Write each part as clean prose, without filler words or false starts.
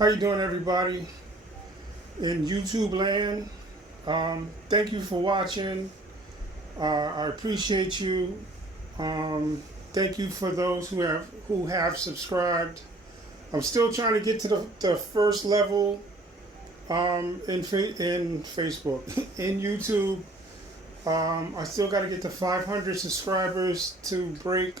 How you doing, everybody in YouTube land? Thank you for watching. I appreciate you. Thank you for those who have subscribed. I'm still trying to get to the first level in Facebook, in YouTube. I still got to get to 500 subscribers to break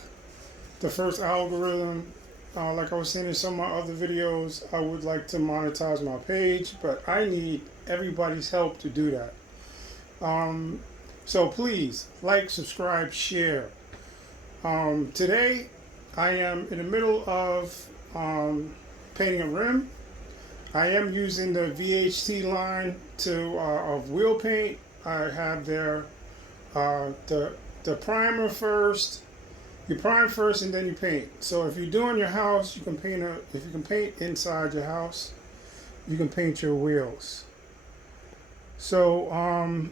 the first algorithm. Like I was saying in some of my other videos, I would like to monetize my page, but I need everybody's help to do that. So please like, subscribe, share. Today, I am in the middle of painting a rim. I am using the VHT line of wheel paint. I have there the primer first. You prime first and then you paint. So if you're doing your house, you can paint if you can paint inside your house, you can paint your wheels. So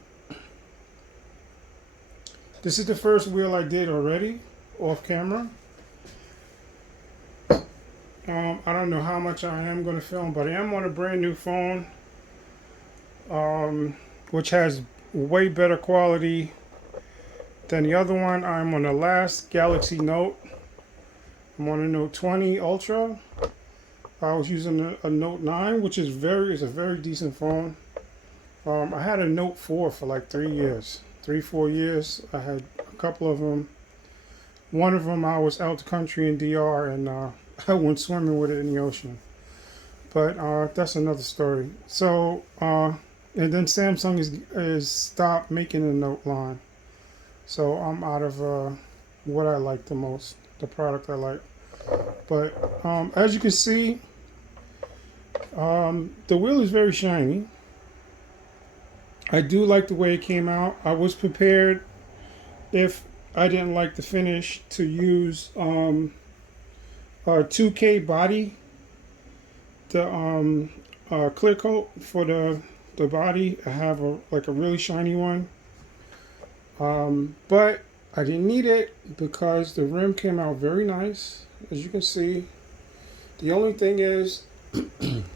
this is the first wheel I did already off camera. I don't know how much I am going to film, but I am on a brand new phone, which has way better quality than the other one. I'm on the last Galaxy Note. I'm on a Note 20 Ultra. I was using a Note 9, which is a very decent phone. I had a Note 4 for like 3 years, 4 years. I had a couple of them. One of them I was out the country in DR and I went swimming with it in the ocean. But that's another story. So and then Samsung is stopped making a Note line. So I'm out of what I like the most, the product I like. But as you can see, the wheel is very shiny. I do like the way it came out. I was prepared, if I didn't like the finish, to use a 2K body, the clear coat for the body. I have a really shiny one. But I didn't need it because the rim came out very nice, as you can see. The only thing is,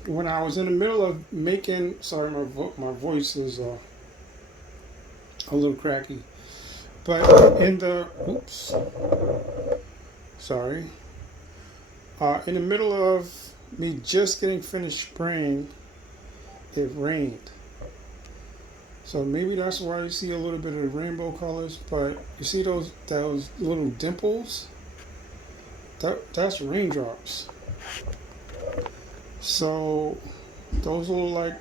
when I was in the middle of making, sorry, my voice is a little cracky. But in the, in the middle of me just getting finished spraying, it rained. So maybe that's why you see a little bit of the rainbow colors, but you see those little dimples? That's raindrops. So those look like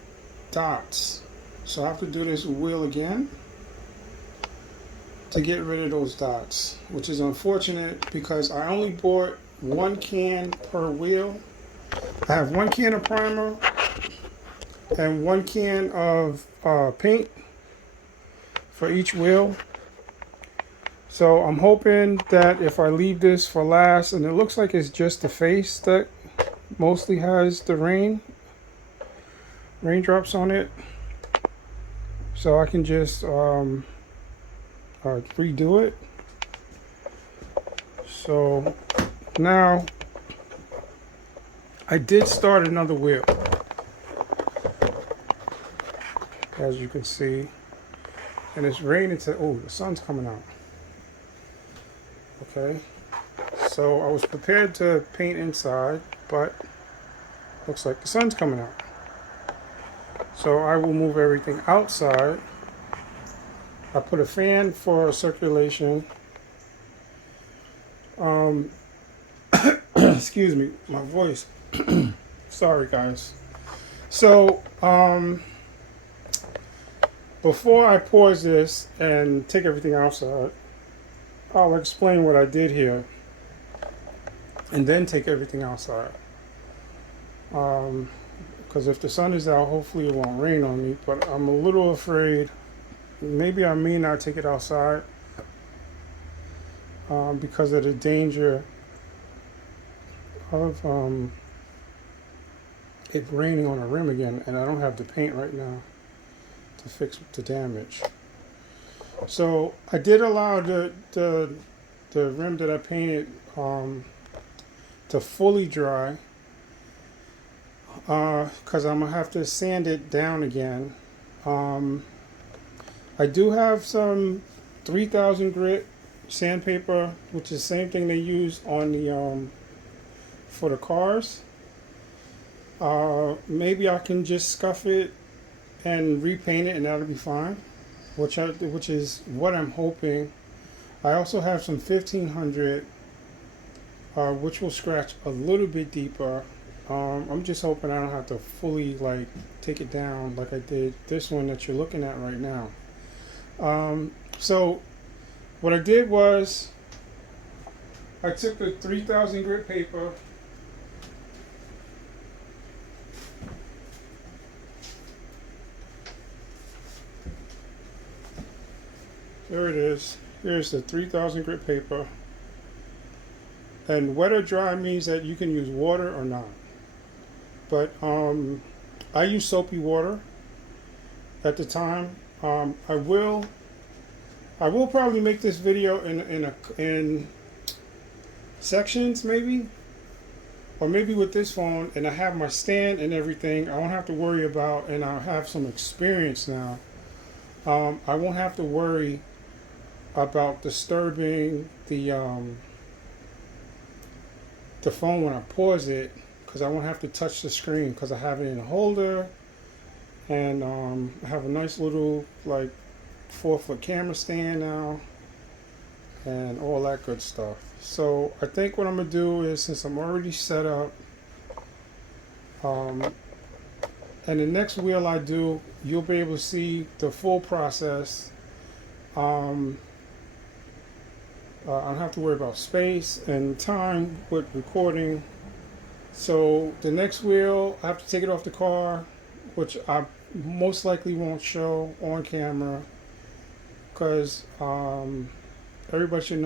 dots. So I have to do this wheel again to get rid of those dots, which is unfortunate because I only bought 1 can per wheel. I have 1 can of primer and 1 can of paint for each wheel. So I'm hoping that if I leave this for last, and it looks like it's just the face that mostly has the raindrops on it, so I can just redo it. So now I did start another wheel, as you can see, and it's raining the sun's coming out. Okay, so I was prepared to paint inside, but looks like the sun's coming out. So I will move everything outside. I put a fan for circulation. Excuse me, my voice. Sorry, guys. So before I pause this and take everything outside, I'll explain what I did here and then take everything outside. Because if the sun is out, hopefully it won't rain on me, but I'm a little afraid. Maybe I may not take it outside because of the danger of it raining on a rim again, and I don't have the paint right now to fix the damage. So I did allow the rim that I painted to fully dry. because I'm gonna have to sand it down again. I do have some 3000 grit sandpaper, which is the same thing they use on the for the cars. Maybe I can just scuff it and repaint it, and that'll be fine. Which is what I'm hoping. I also have some 1500, which will scratch a little bit deeper. I'm just hoping I don't have to fully like take it down like I did this one that you're looking at right now. So what I did was I took the 3000 grit paper, there it is. Here's the 3000 grit paper. And wet or dry means that you can use water or not. But I use soapy water at the time. I will probably make this video in sections maybe, or maybe with this phone, and I have my stand and everything. I won't have to worry about, and I'll have some experience now. I won't have to worry about disturbing the phone when I pause it, because I won't have to touch the screen because I have it in a holder, and I have a nice little like 4-foot camera stand now and all that good stuff. So I think what I'm gonna do is, since I'm already set up, and the next wheel I do, you'll be able to see the full process. I don't have to worry about space and time with recording. So the next wheel, I have to take it off the car, which I most likely won't show on camera, because everybody should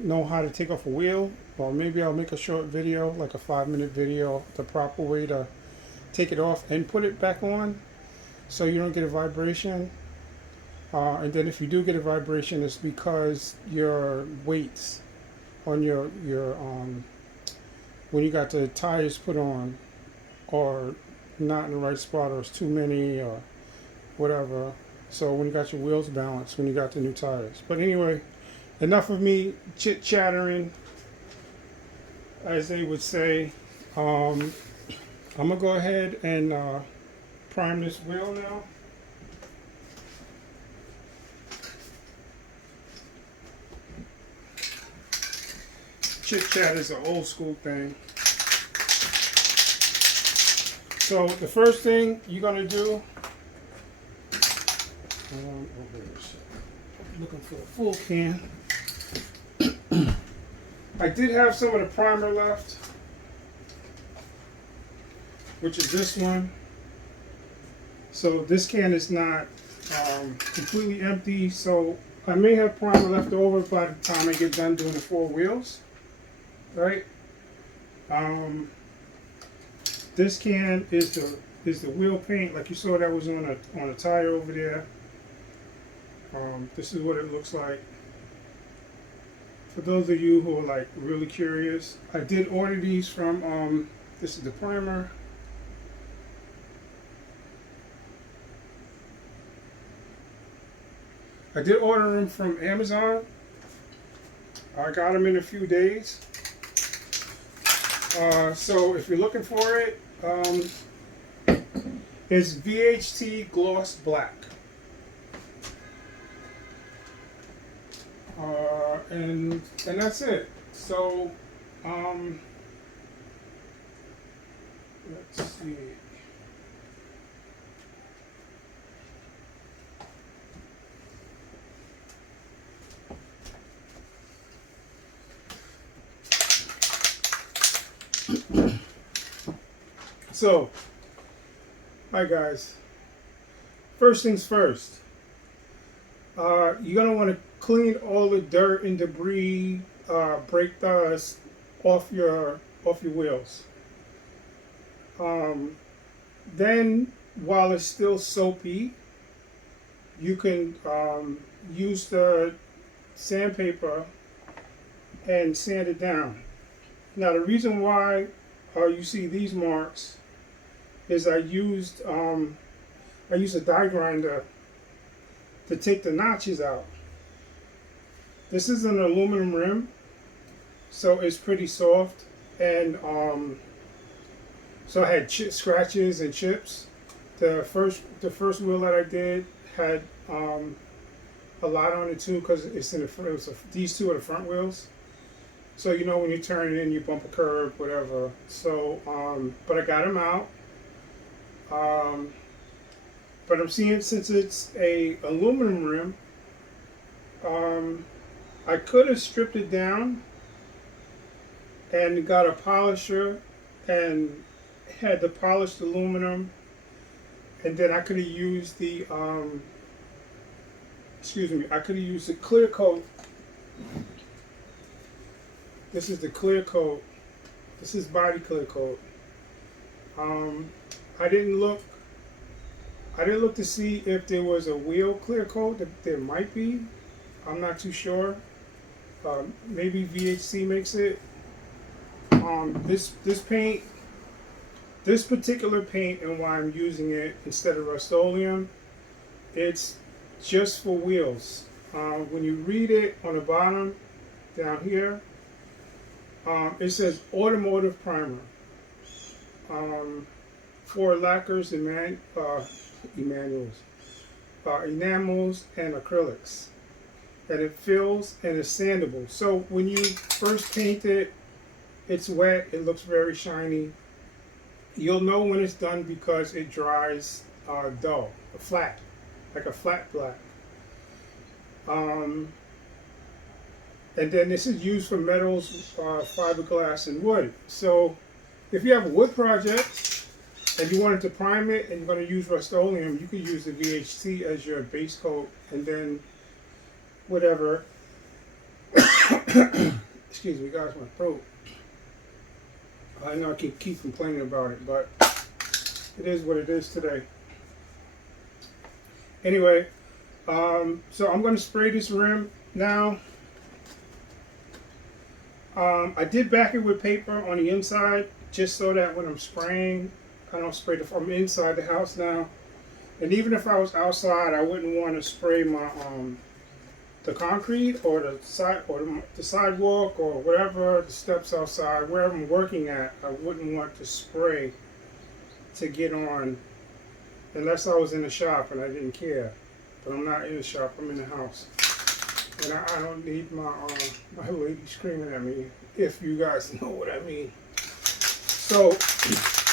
know how to take off a wheel. Or maybe I'll make a short video, like a 5-minute video, the proper way to take it off and put it back on, so you don't get a vibration. And then if you do get a vibration, it's because your weights on your when you got the tires put on are not in the right spot, or it's too many or whatever. So when you got your wheels balanced, when you got the new tires. But anyway, enough of me chit-chattering, as they would say. I'm gonna go ahead and prime this wheel now. Chit chat is an old school thing. So the first thing you're gonna do, looking for a full can. I did have some of the primer left, which is this one. So this can is not completely empty, so I may have primer left over by the time I get done doing the 4 wheels. Right? This can is the wheel paint, like you saw that was on a tire over there. This is what it looks like. For those of you who are like really curious, I did order these from this is the primer. I did order them from Amazon. I got them in a few days. So if you're looking for it, it's VHT Gloss Black. And that's it. So let's see. So, hi guys. First things first. You're gonna want to clean all the dirt and debris, brake dust off your wheels. Then, while it's still soapy, you can use the sandpaper and sand it down. Now, the reason why you see these marks is I used a die grinder to take the notches out. This is an aluminum rim, so it's pretty soft, and so I had scratches and chips. The first wheel that I did had a lot on it too, because it's in the front. These two are the front wheels. So you know when you turn it in, you bump a curb, whatever. So, but I got them out. But I'm seeing, since it's a aluminum rim, I could have stripped it down and got a polisher and had the polished aluminum, and then I could have used the I could have used the clear coat. This is the clear coat. This is body clear coat. I didn't look to see if there was a wheel clear coat. There might be. I'm not too sure. Maybe VHC makes it. This particular paint, and why I'm using it instead of Rust-Oleum, it's just for wheels. When you read it on the bottom down here, it says automotive primer for lacquers and enamels and acrylics, and it fills and is sandable. So when you first paint it, it's wet, it looks very shiny. You'll know when it's done because it dries dull, flat, like a flat black. And then this is used for metals, fiberglass, and wood. So if you have a wood project and you wanted to prime it and you're going to use Rust-Oleum, you could use the VHC as your base coat, and then whatever. Excuse me, guys, my throat. I know I can keep complaining about it, but it is what it is today. Anyway, so I'm going to spray this rim now. I did back it with paper on the inside, just so that when I'm spraying, I don't spray I'm inside the house now. And even if I was outside, I wouldn't want to spray my the concrete or the sidewalk or whatever, the steps outside, wherever I'm working at. I wouldn't want to spray to get on, unless I was in the shop and I didn't care. But I'm not in the shop, I'm in the house. And I don't need my lady screaming at me, if you guys know what I mean. So,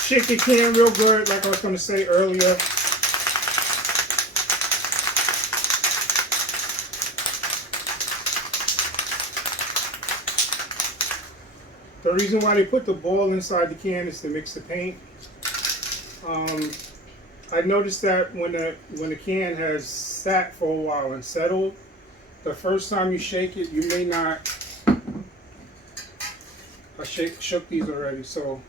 shake the can real good, like I was going to say earlier. The reason why they put the ball inside the can is to mix the paint. I noticed that when the can has sat for a while and settled, the first time you shake it, you may not. I shook these already. So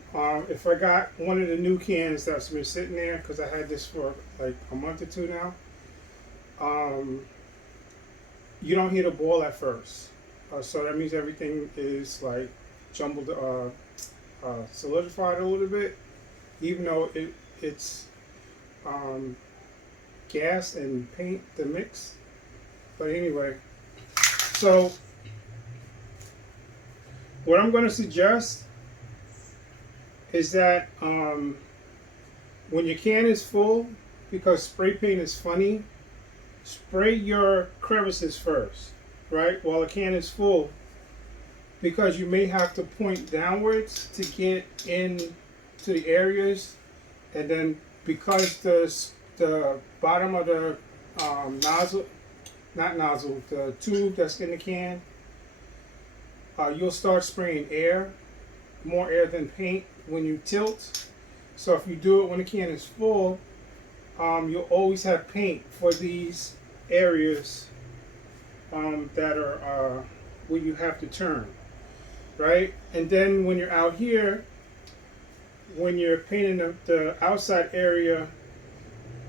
if I got one of the new cans that's been sitting there, because I had this for like a month or two now, you don't hear the ball at first. So that means everything is like jumbled, solidified a little bit, even though it's gas and paint, the mix. But anyway, so what I'm going to suggest is that when your can is full, because spray paint is funny, spray your crevices first, right, while the can is full, because you may have to point downwards to get into the areas, and then because the bottom of the the tube that's in the can, you'll start spraying air, more air than paint when you tilt. So if you do it when the can is full, you'll always have paint for these areas that are where you have to turn, right? And then when you're out here, when you're painting the outside area,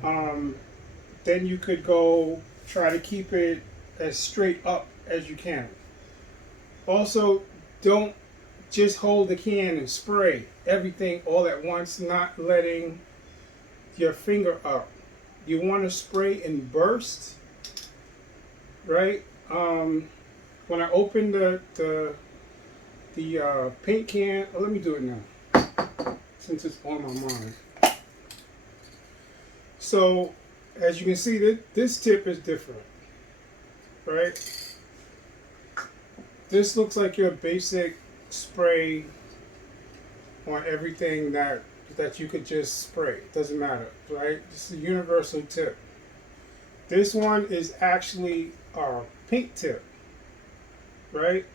then you could go try to keep it as straight up as you can. Also, don't just hold the can and spray everything all at once, not letting your finger up. You want to spray in bursts, right? When I open the paint can, oh, let me do it now, since it's on my mind. So, as you can see, this tip is different, right? This looks like your basic spray on everything that you could just spray. It doesn't matter, right? It's a universal tip. This one is actually a pink tip, right?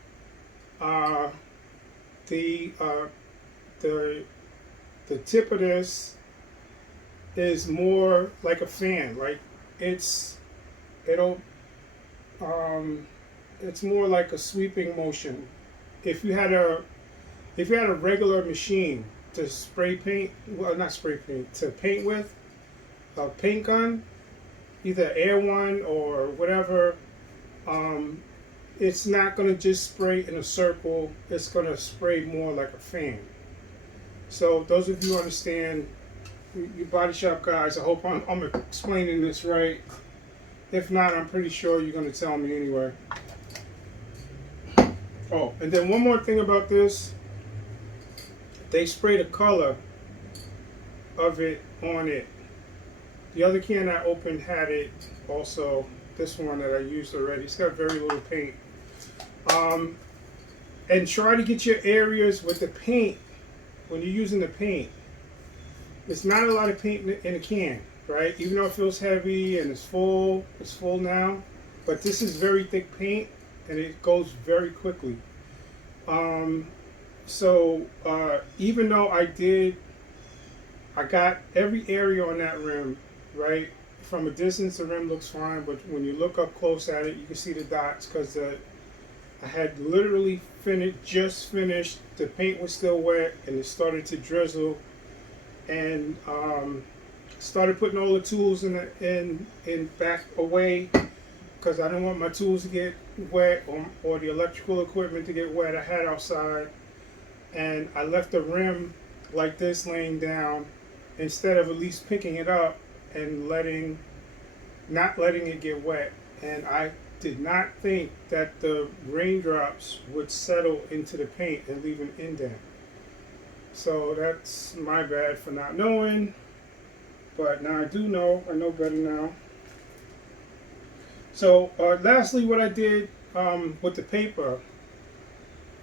The tip of this is more like a fan, like it's more like a sweeping motion. If you had a regular machine to spray paint, well, not spray paint, to paint with, a paint gun, either air one or whatever, it's not going to just spray in a circle. It's going to spray more like a fan. So those of you who understand, you body shop guys, I hope I'm explaining this right. If not, I'm pretty sure you're going to tell me anyway. Oh, and then one more thing about this. They sprayed a color of it on it. The other can I opened had it also. This one that I used already. It's got very little paint. And try to get your areas with the paint. When you're using the paint, it's not a lot of paint in a can, right? Even though it feels heavy and it's full now. But this is very thick paint and it goes very quickly. So even though I got every area on that rim, right? From a distance, the rim looks fine, but when you look up close at it, you can see the dots because I had literally just finished. The paint was still wet, and it started to drizzle, and started putting all the tools in back away because I didn't want my tools to get wet or the electrical equipment to get wet. I had outside. And I left the rim like this laying down instead of at least picking it up and not letting it get wet. And I did not think that the raindrops would settle into the paint and leave an indent. So that's my bad for not knowing. But now I do know. I know better now. So lastly, what I did with the paper,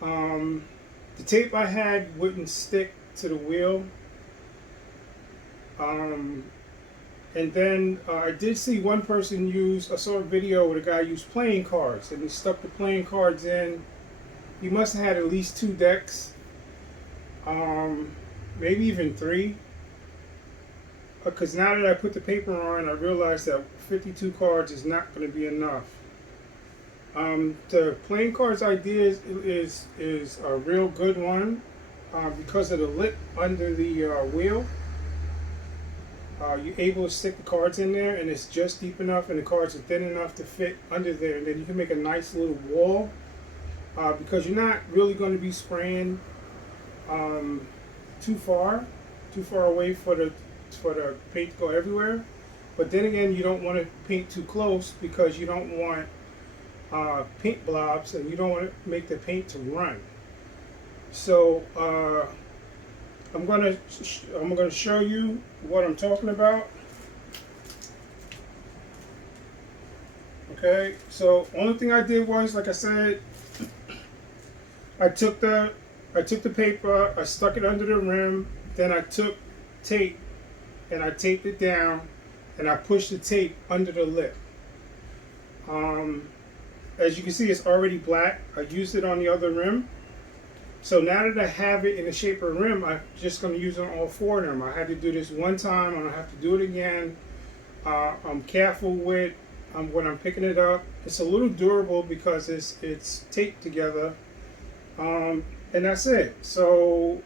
the tape I had wouldn't stick to the wheel. And then I did see one person I saw a video where the guy used playing cards and he stuck the playing cards in. He must have had at least 2 decks, maybe even 3. Because now that I put the paper on, I realized that 52 cards is not going to be enough. The playing cards idea is a real good one because of the lip under the wheel. You're able to stick the cards in there, and it's just deep enough, and the cards are thin enough to fit under there, and then you can make a nice little wall because you're not really going to be spraying too far away for the paint to go everywhere. But then again, you don't want to paint too close because you don't want paint blobs, and you don't want to make the paint to run. So I'm gonna show you what I'm talking about. Okay, so only thing I did was, like I said, I took the paper, I stuck it under the rim, then I took tape and I taped it down, and I pushed the tape under the lip. As you can see, it's already black. I used it on the other rim. So now that I have it in the shape of a rim, I'm just going to use it on all 4 of them. I had to do this one time. I don't have to do it again. I'm careful with when I'm picking it up. It's a little durable because it's taped together. And that's it. So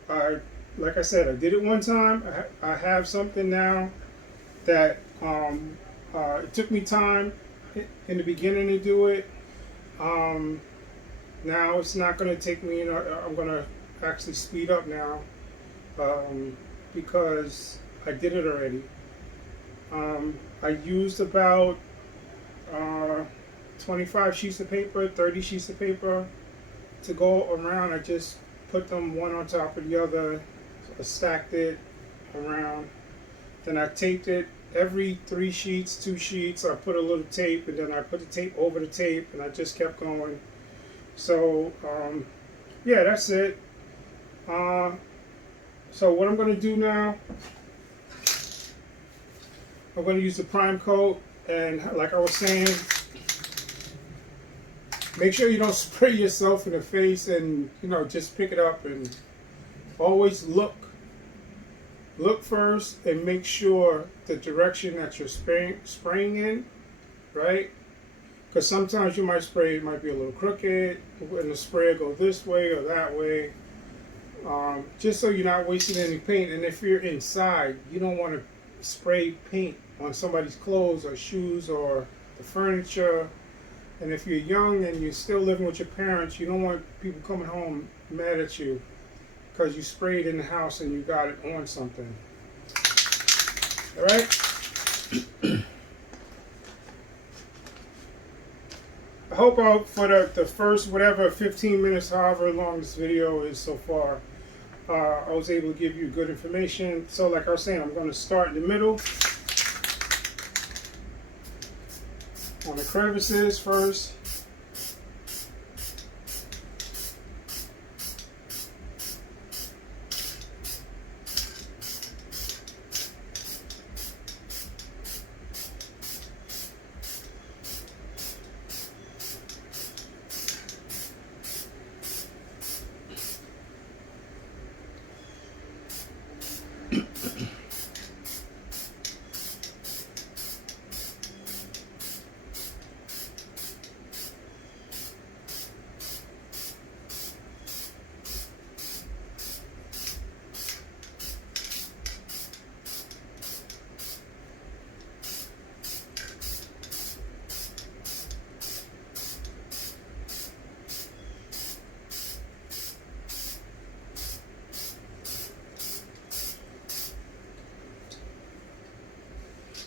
like I said, I did it one time. I have something now that it took me time in the beginning to do it. Now it's not going to take me, I'm going to actually speed up now because I did it already. I used about uh, 25 sheets of paper, 30 sheets of paper to go around. I just put them one on top of the other, stacked it around. Then I taped it every 3 sheets, 2 sheets. I put a little tape, and then I put the tape over the tape, and I just kept going. So yeah, that's it. Uh, so what I'm going to do now, I'm going to use the prime coat, and like I was saying, make sure you don't spray yourself in the face, and just pick it up and always look first and make sure the direction that you're spraying in, right? Because sometimes you might spray, it might be a little crooked, and the sprayer go this way or that way. Just so you're not wasting any paint. And if you're inside, you don't want to spray paint on somebody's clothes or shoes or the furniture. And if you're young and you're still living with your parents, you don't want people coming home mad at you because you sprayed in the house and you got it on something. All right? I hope for the first, whatever, 15 minutes, however long this video is so far, I was able to give you good information. So like I was saying, I'm going to start in the middle on the crevices first.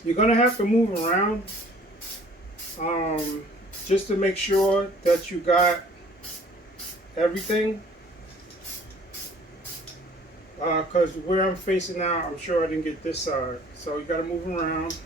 You're going to have to move around just to make sure that you got everything. Because where I'm facing now, I'm sure I didn't get this side. So you got to move around.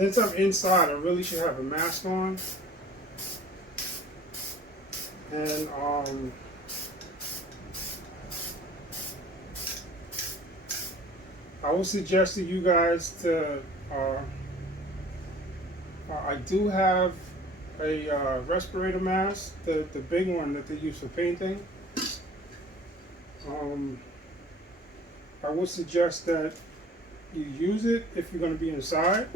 Since I'm inside, I really should have a mask on. And I would suggest to you guys to, I do have a respirator mask, the big one that they use for painting. I would suggest that you use it if you're going to be inside.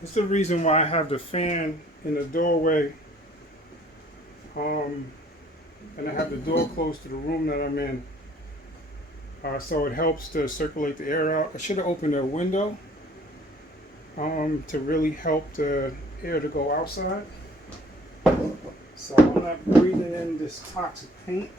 That's the reason why I have the fan in the doorway, and I have the door close to the room that I'm in, so it helps to circulate the air out. I should have opened a window to really help the air to go outside, so I'm not breathing in this toxic paint.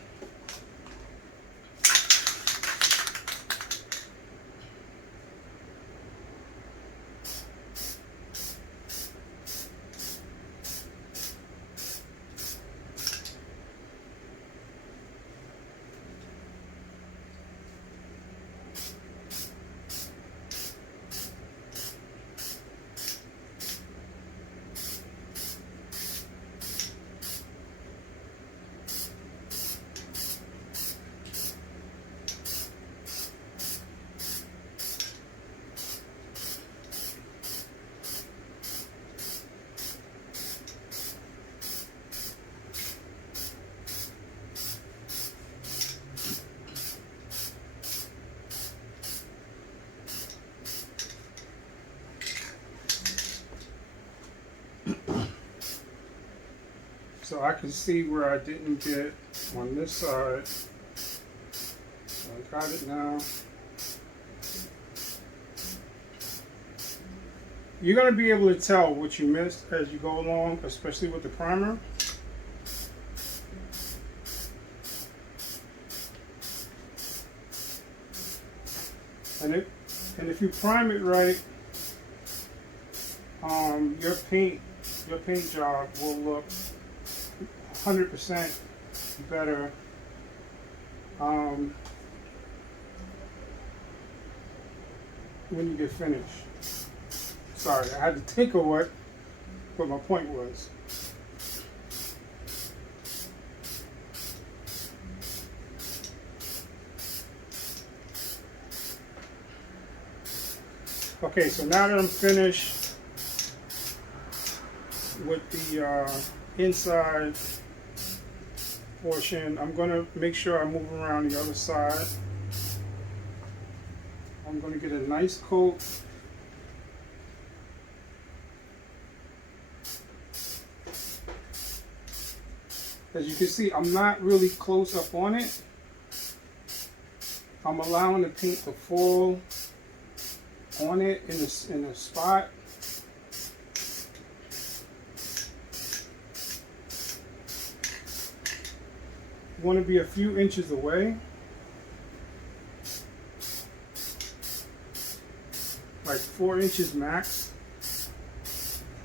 So I can see where I didn't get on this side. So I got it now. You're going to be able to tell what you missed as you go along, especially with the primer. And if you prime it right, your paint job will look 100% better. When you get finished. Sorry, I had to think of what my point was. Okay, so now that I'm finished with the inside portion, I'm going to make sure I move around the other side. I'm going to get a nice coat. As you can see, I'm not really close up on it. I'm allowing the paint to fall on it in a spot. You want to be a few inches away, like 4 inches max,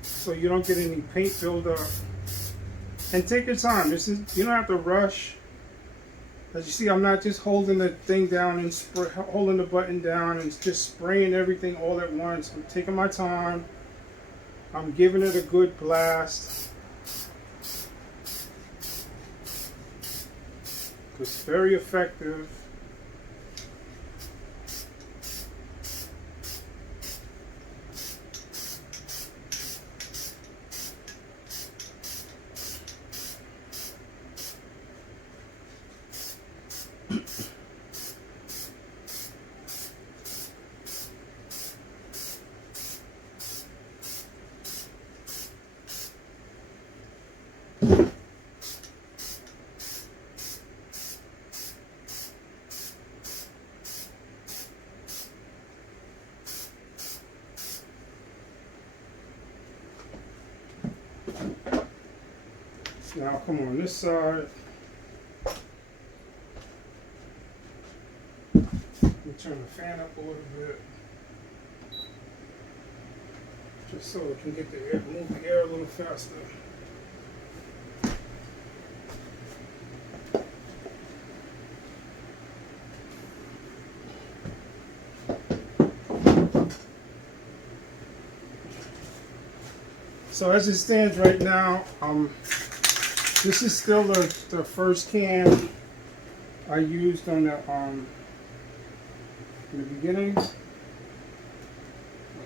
so you don't get any paint buildup. And take your time. You don't have to rush. As you see, I'm not just holding the thing down and holding the button down and just spraying everything all at once. I'm taking my time. I'm giving it a good blast. It's very effective. Now come on this side. Let me turn the fan up a little bit, just so it can get the air, move the air a little faster. So as it stands right now, this is still the first can I used on the in the beginning. I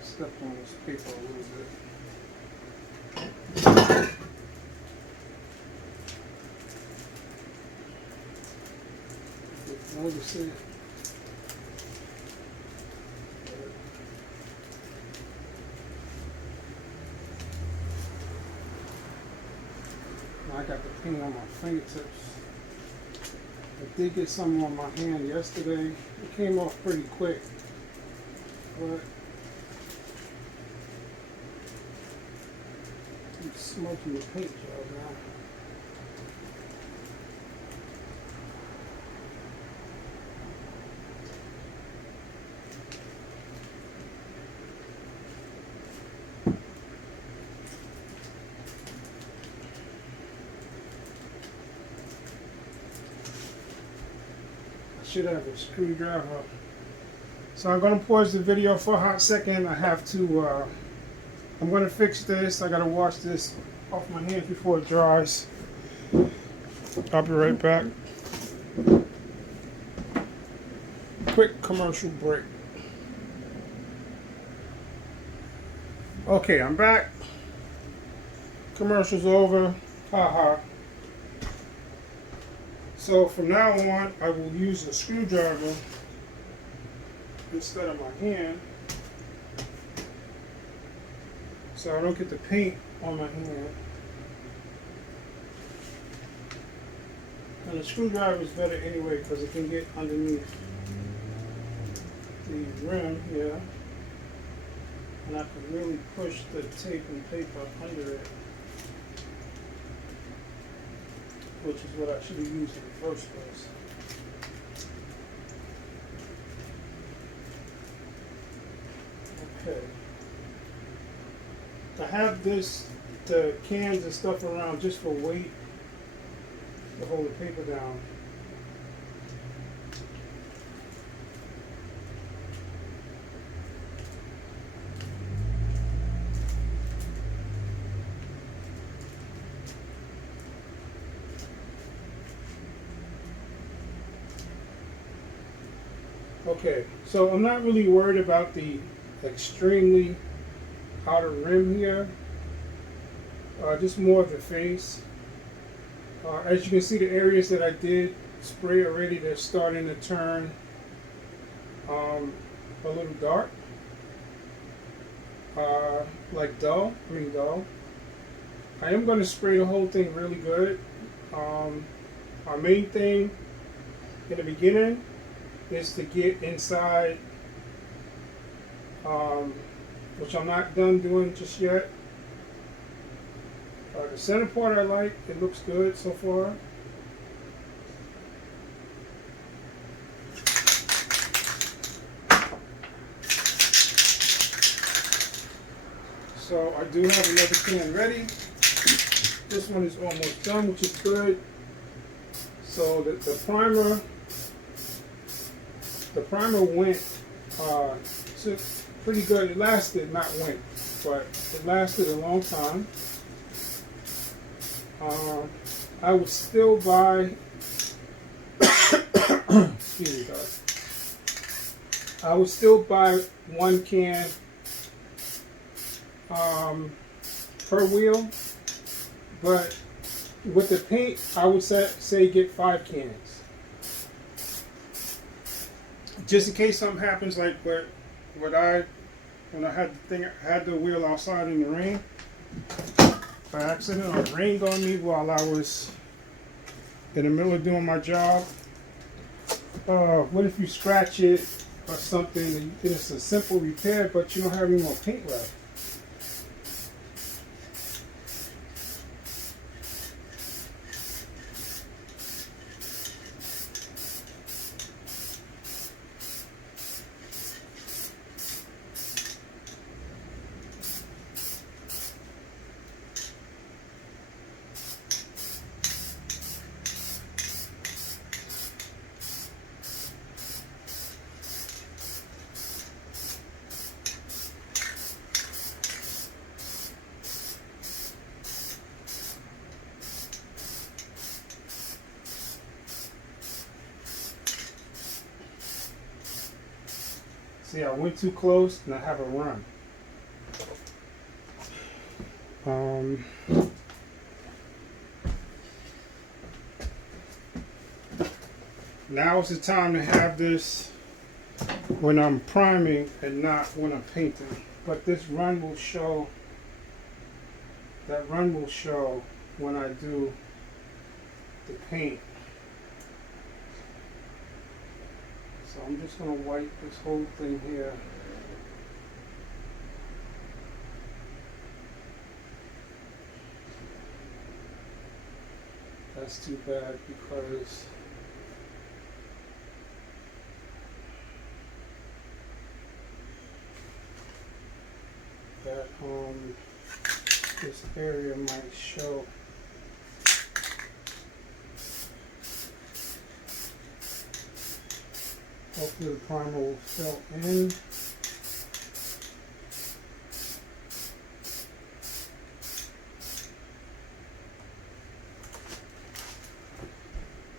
stepped on this paper a little bit. Notice it. I got the paint on my fingertips. I did get some on my hand yesterday. It came off pretty quick, but I'm smoking the paint job now. Should have a screwdriver. So I'm going to pause the video for a hot second. I have to, I'm going to fix this. I got to wash this off my hands before it dries. I'll be right back. Quick commercial break. Okay, I'm back. Commercial's over. Haha. So from now on, I will use a screwdriver instead of my hand, so I don't get the paint on my hand. And a screwdriver is better anyway because it can get underneath the rim here. And I can really push the tape and paper under it, which is what I should have used in the first place. Okay. I have the cans and stuff around just for weight to hold the paper down. Okay, so I'm not really worried about the extremely outer rim here, just more of the face. As you can see, the areas that I did spray already, they're starting to turn a little dark, like dull, green dull. I am going to spray the whole thing really good. Our main thing in the beginning is to get inside, which I'm not done doing just yet. The center part I like, it looks good so far. So I do have another can ready. This one is almost done, which is good. So the primer went pretty good. It lasted, not went, but it lasted a long time. I would still buy, excuse me guys, I would still buy one can per wheel, but with the paint, I would say get 5 cans. Just in case something happens like when I had the wheel outside in the rain by accident, or it rained on me while I was in the middle of doing my job. What if you scratch it or something and it's a simple repair but you don't have any more paint left? See, I went too close and I have a run. Now is the time to have this when I'm priming and not when I'm painting. But this run will show, that run will show when I do the paint. So I'm just going to wipe this whole thing here. That's too bad because that this area might show. Hopefully the primer will fill in.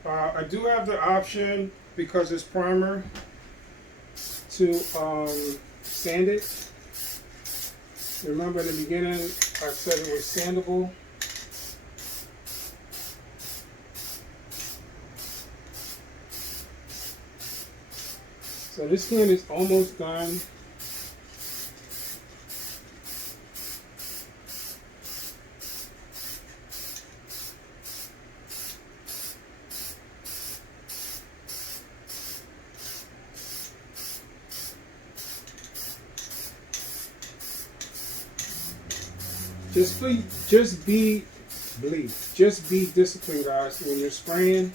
I do have the option, because it's primer, to sand it. Remember in the beginning I said it was sandable. So this can is almost done. just be disciplined, guys, when you're spraying.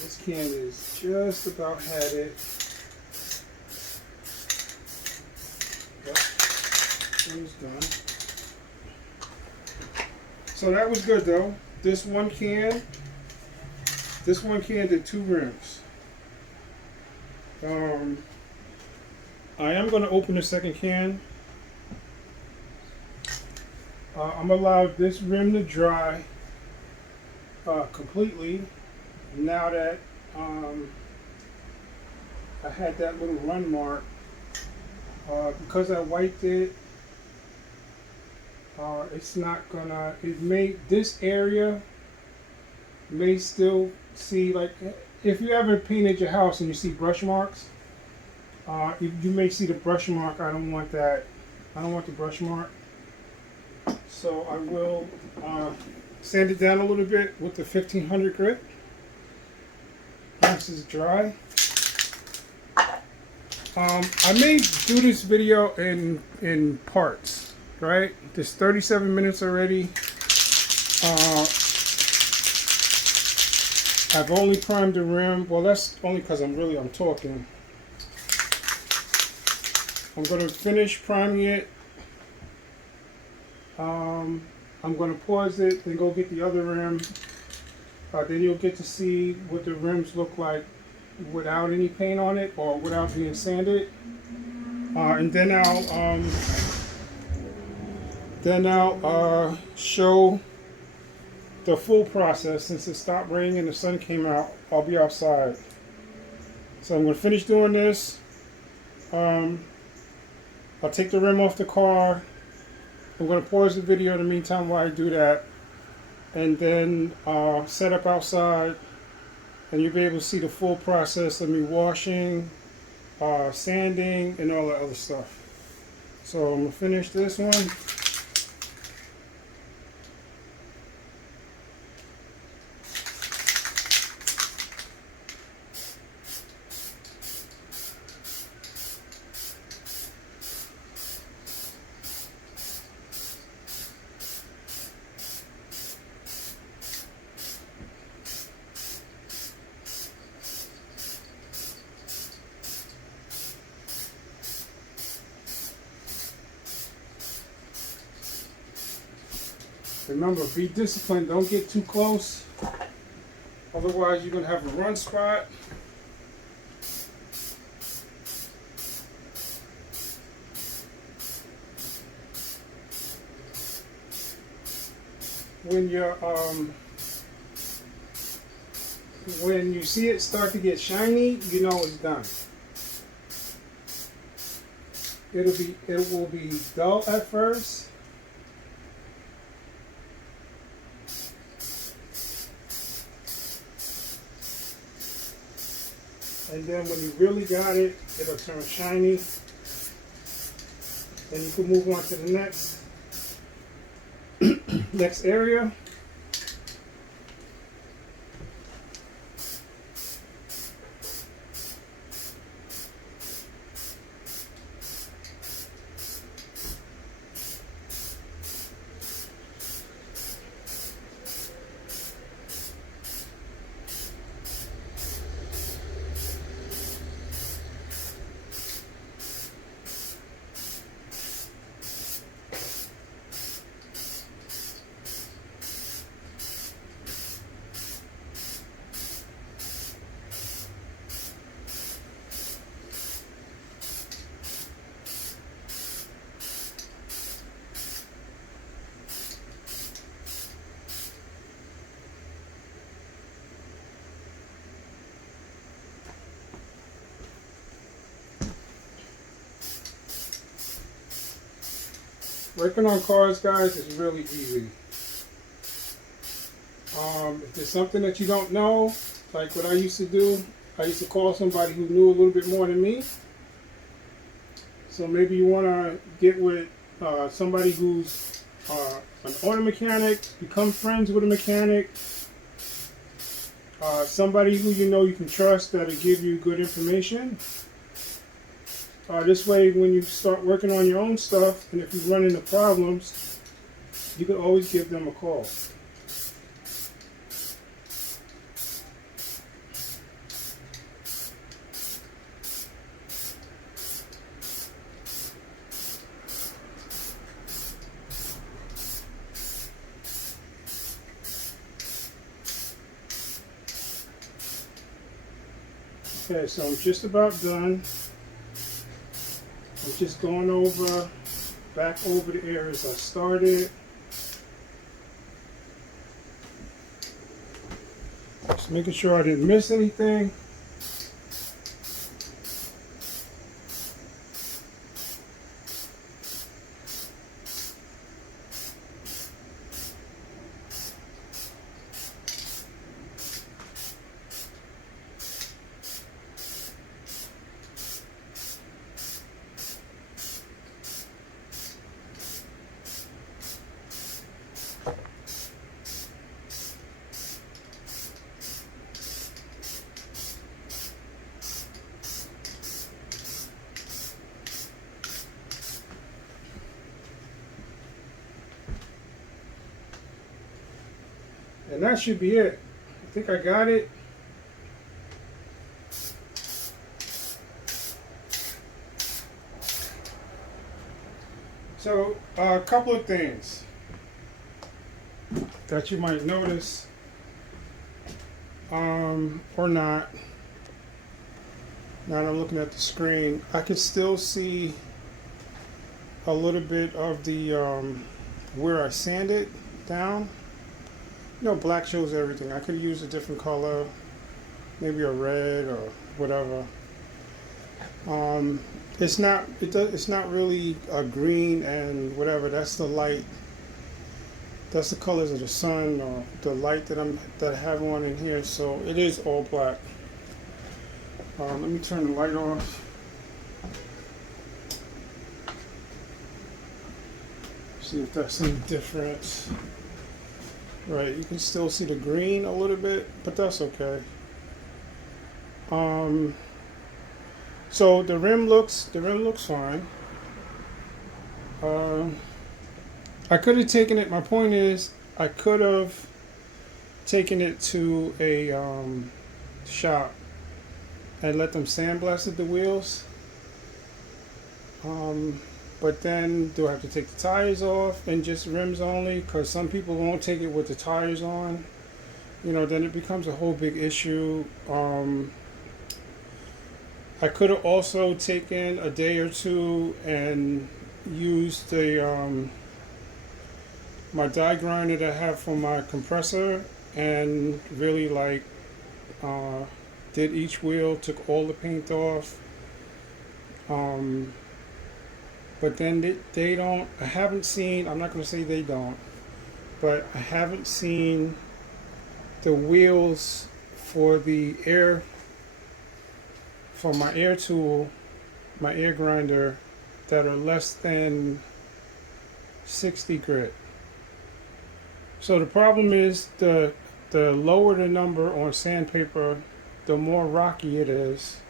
This can is just about had it. Yep, it was done. So that was good though. This one can did 2 rims. I am going to open the second can. I'm going to allow this rim to dry completely. Now that I had that little run mark, because I wiped it, it's not gonna, this area may still see, like, if you ever painted your house and you see brush marks, you may see the brush mark. I don't want that. I don't want the brush mark. So I will sand it down a little bit with the 1500 grit. Once it's dry. I may do this video in parts, right? There's 37 minutes already. I've only primed the rim. Well, that's only because I'm talking. I'm going to finish priming it. I'm going to pause it and go get the other rim. Then you'll get to see what the rims look like without any paint on it or without being sanded. And then I'll show the full process. Since it stopped raining and the sun came out, I'll be outside. So I'm going to finish doing this. I'll take the rim off the car. I'm going to pause the video in the meantime while I do that. And then set up outside. And you'll be able to see the full process of me washing, sanding, and all that other stuff. So I'm going to finish this one. Remember, be disciplined. Don't get too close. Otherwise, you're going to have a run spot. When you see it start to get shiny, you know it's done. It will be dull at first. And then when you really got it, it'll turn shiny. And you can move on to the next area. Working on cars, guys, is really easy. If there's something that you don't know, like what I used to do, I used to call somebody who knew a little bit more than me. So maybe you want to get with somebody who's an auto mechanic, become friends with a mechanic, somebody who you know you can trust that'll give you good information. This way, when you start working on your own stuff, and if you run into problems, you can always give them a call. Okay, so I'm just about done. I'm just going back over the areas I started. Just making sure I didn't miss anything. And that should be it. I think I got it. So, a couple of things that you might notice, or not. Now that I'm looking at the screen, I can still see a little bit of the where I sanded down. You know, black shows everything. I could use a different color, maybe a red or whatever. It's not. It's not really a green and whatever. That's the light. That's the colors of the sun or the light that I have on in here. So it is all black. Let me turn the light off. See if that's any difference. Right, you can still see the green a little bit, but that's okay. So the rim looks fine. I could have taken it. My point is, I could have taken it to a shop and let them sandblast the wheels. But then, do I have to take the tires off and just rims only? Because some people won't take it with the tires on. You know, then it becomes a whole big issue. I could have also taken a day or two and used the my die grinder that I have for my compressor and really did each wheel, took all the paint off. But then they don't, I haven't seen, I'm not going to say they don't, but I haven't seen the wheels for the air, for my air tool, my air grinder, that are less than 60 grit. So the problem is the lower the number on sandpaper, the more rocky it is.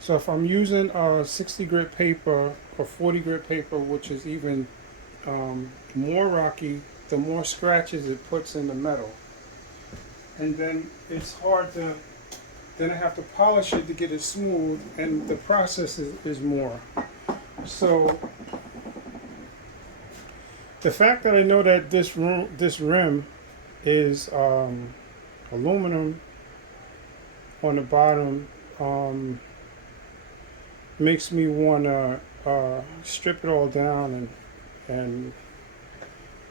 So if I'm using a 60 grit paper or 40 grit paper, which is even more rocky, the more scratches it puts in the metal. And then it's hard to, then I have to polish it to get it smooth, and the process is more. So the fact that I know that this rim is aluminum on the bottom makes me want to strip it all down and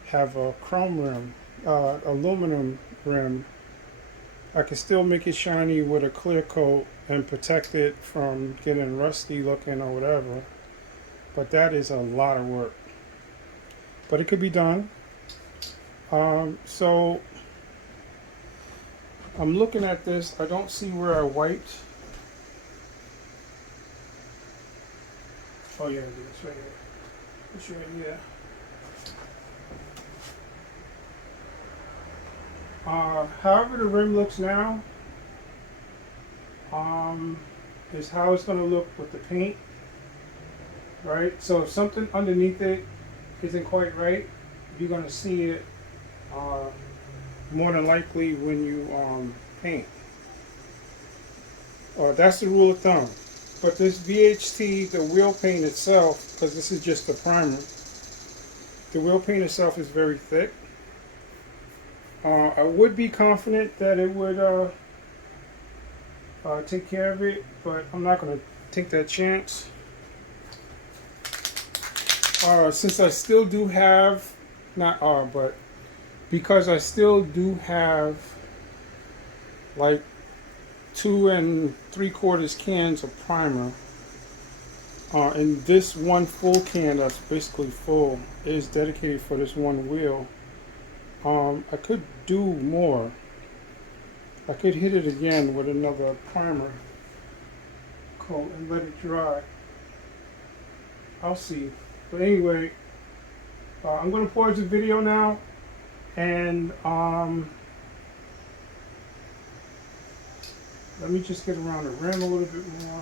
have a chrome rim, aluminum rim. I can still make it shiny with a clear coat and protect it from getting rusty looking or whatever, but that is a lot of work. But it could be done. So I'm looking at this. I don't see where I wiped. Oh yeah, it's right here. It's right here. However the rim looks now, is how it's going to look with the paint. right? So if something underneath it isn't quite right, you're gonna see it uh, more than likely when you paint. That's the rule of thumb. But this VHT, the wheel paint itself, because this is just the primer, the wheel paint itself is very thick. I would be confident that it would take care of it, but I'm not going to take that chance. Since I still do have, but because I still do have like 2 3/4 cans of primer, and this one full can that's basically full is dedicated for this one wheel. I could do more. I could hit it again with another primer coat and let it dry. I'll see. But anyway, I'm going to pause the video now, and let me just get around the rim a little bit more.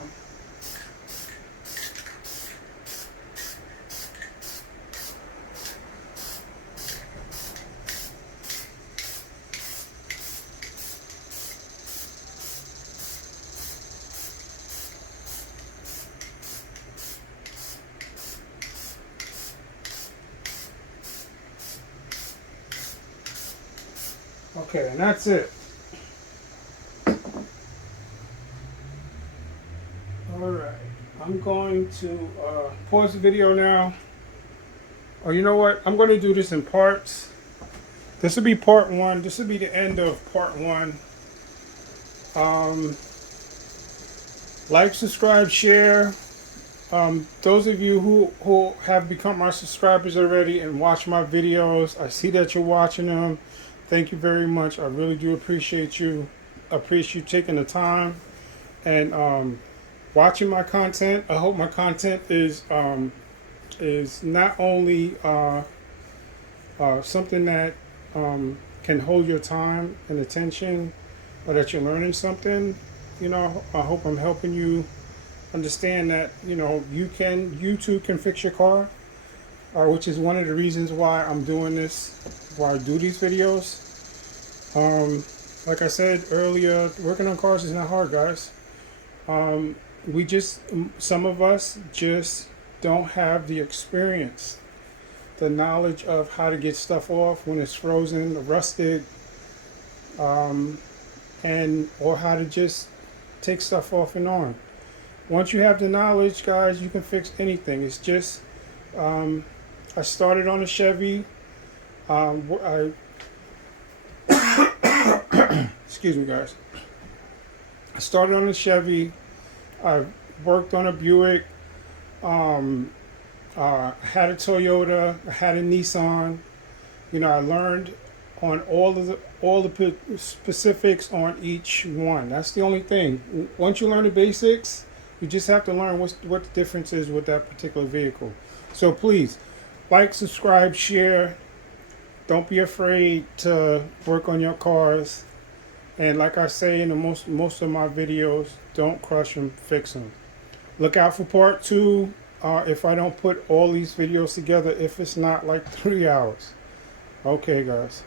Okay, and that's it. Alright, I'm going to pause the video now. Oh, you know what? I'm going to do this in parts. This will be part 1. This will be the end of part 1. Like, subscribe, share. Those of you who have become my subscribers already and watch my videos, I see that you're watching them. Thank you very much. I really do appreciate you. I appreciate you taking the time and watching my content. I hope my content is not only something that can hold your time and attention, or that you're learning something. You know, I hope I'm helping you understand that, you know, you too can fix your car, which is one of the reasons why I'm doing this, why I do these videos. Like I said earlier, working on cars is not hard, guys. Some of us just don't have the experience, the knowledge of how to get stuff off when it's frozen, rusted, or how to just take stuff off and on. Once you have the knowledge, guys, you can fix anything. It's just, I started on a Chevy. Excuse me, guys. I started on a Chevy. I worked on a Buick. I had a Toyota. I had a Nissan. You know, I learned on all the specifics on each one. That's the only thing. Once you learn the basics, you just have to learn what the difference is with that particular vehicle. So please, like, subscribe, share. Don't be afraid to work on your cars. And like I say in the most of my videos, don't crush them, fix them. Look out for part 2. If I don't put all these videos together, if it's not like 3 hours. Okay, guys.